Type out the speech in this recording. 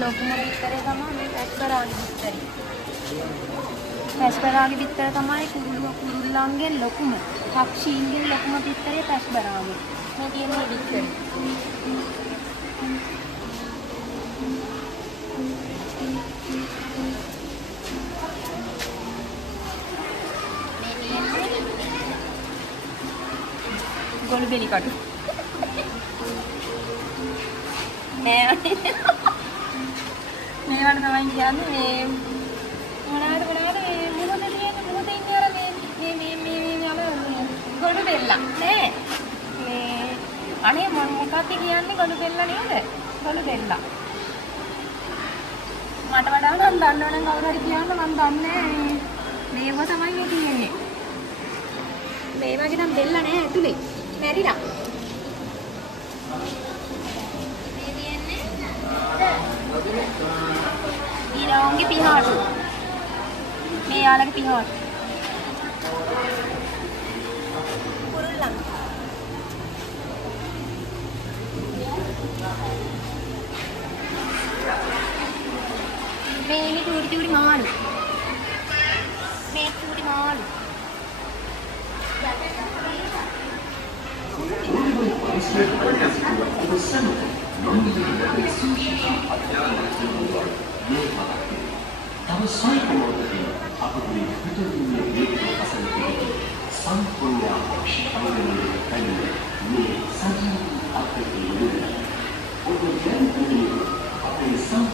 ලොකුම බිත්තරේ තමයි මේ පැස්බරාගේ බිත්තරේ. පැස්බරාගේ බිත්තර තමයි කුරුල්ලන්ගෙන් ලොකුම. පක්ෂීන්ගෙන් ලොකුම බිත්තරේ පැස්බරාගේ. මේ තියෙන මේ බිත්තරේ. ගොළු බෙලි කටු. මේවට තමයි කියන්නේ මේ මොනවාද මොහොතේ තියෙන මොහොතේ ඉන්නේ අර මේ ගොළු බෙල්ල නේ මේ අනේ මොකක්ද කියන්නේ ගොළු බෙල්ල නේද ගොළු බෙල්ල මට වඩා නම් දන්නවනම් කවුරු හරි කියන්න මම දන්නේ මේව තමයි මේ තියෙන්නේ මේ වගේ නම් බෙල්ල නෑ ඇතුලේ මැරිලා ඊළඟේ පිහාටු මේ යාළගේ පිහාටු කුරුල්ලන් මේ ඉන්නේ චූටි මාළු මේ චූටි මාළු තව සයිකෝලොජි අපගේ පිටුදුන්නේ මේක අසලදී සම්පූර්ණ ශික්ෂණයේ පැමිණ මේ සජීවී අපේ යුගය ඔබ දැන් අපේ